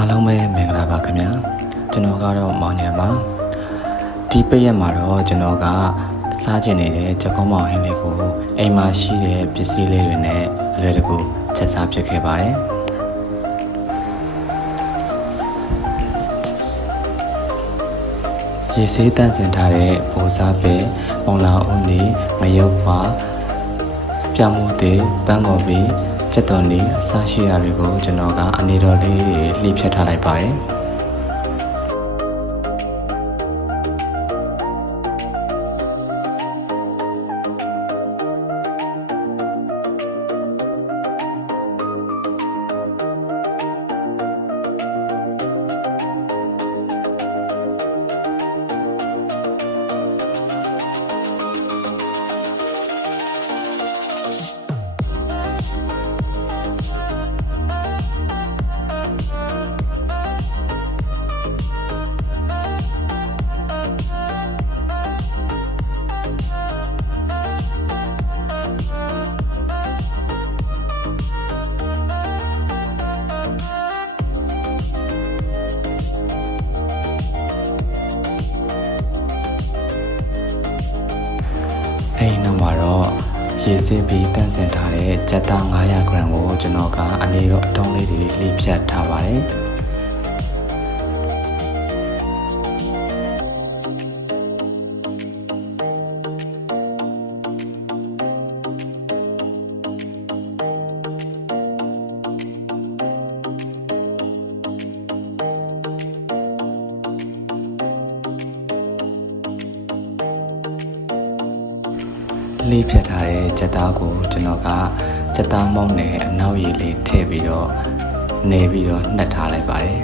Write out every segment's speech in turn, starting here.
အားလုံးပဲမင်္ဂလာပါခင်ဗျာကျွန်တော်ကတော့မောင်ညံပါဒီပိတ်ရက်မှာတော့ကျွန်တော်ကစားကျင်နေတဲ့ချက်ကုန်းမောင်ဟင်းလေးကိုအိမ်မှာရှိတဲ့ပစ္စည်းလေးတွေနဲ့အလွယ်တကူချက်စားဖြစ်ခဲ့ပါတယ်ရေဆေးတန့်စင်ထားတဲ့ပိုစားပဲမုံလာဦးနေမယုတ်ပါပြောင်းမှုသေးပန်းကော်ပြီးချက်တော်လေးအစားရှိရာတွေကိုကျွန်တော်ကအနေတော်လေးလှိဖြတ်ထားလိုက်ပါတယ်အဲ့နောက်မှာတော့ရေဆေးပြီးတန့်စင်ထားတဲ့ကြက်သား900 gram ကိုကျွန်တော်ကအနေတော့အတုံးလေးတွေလှိဖြတ်ထားပါတယ်လေးဖြတ်ထားတဲ့ချက်သားကိုကျွန်တော်ကချက်သားမုံနဲ့အနောက်ရည်လေးထည့်ပြီးတော့နေပြီးတော့နှက်ထားလိုက်ပါတယ်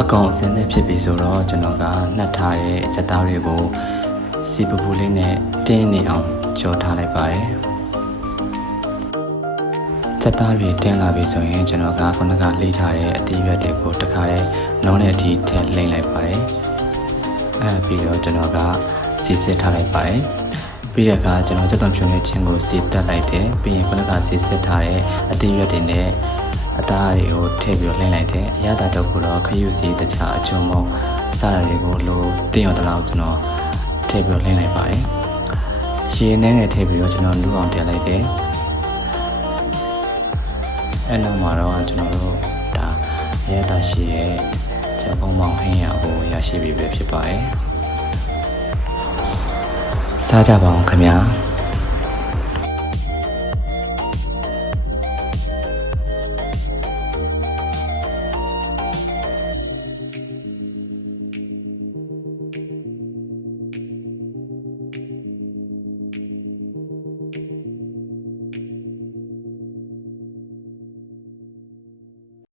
အကောင်အစင်းနဲ့ဖြစ်ပြီဆိုတော့ကျွန်တော်ကနှက်ထားတဲ့ချက်သားတွေကိုစီပပူလေးနဲ့တင်းနေအောင်ကြောထားလိုက်ပါတယ်ချက်သားတွေတင်းလာပြီဆိုရင်ကျွန်တော်ကခုနကလှိထားတဲ့အသီးရွက်တွေကိုတခါတည်းနှောင်းတဲ့အထိထည့်လိမ့်လိုက်ပါတယ်ပြီးတော့ကျွန်တော်ကစီစစ်ထားလိုက်ပါတယ်ပြီးတဲ့အခါကျွန်တော်ချက်သွန်ဖြုံတဲ့ချင်းကိုစီတက်လိုက်တယ်ပြီးရင်ခုနကစီစစ်ထားတဲ့အသီးရွက်တွေနဲ့အသားတွေကိုထည့်ပြီးတော့လိမ့်လိုက်တယ်အရသာတော့ကိုတော့ခရုစီတခြားအချုံမုံစားရတွေကိုလိုတင်းရောတလောက်ကျွန်တော်ထည့်ပြီးတော့လိမ့်လိုက်ပါတယ်ရေနှဲငယ်ထည့်ပြီးတော့ကျွန်တော်နူးအောင်တင်လိုက်တယ်အဲ့နောက်မှာတော့ကျွန်တော်တို့ဒါရဲတာရှိရဲ့ချက်ကုန်းမောင်ဟင်းရကိုရရှိပြီပဲဖြစ်ပါတယ်စားကြပါအောင်ခင်ဗျာ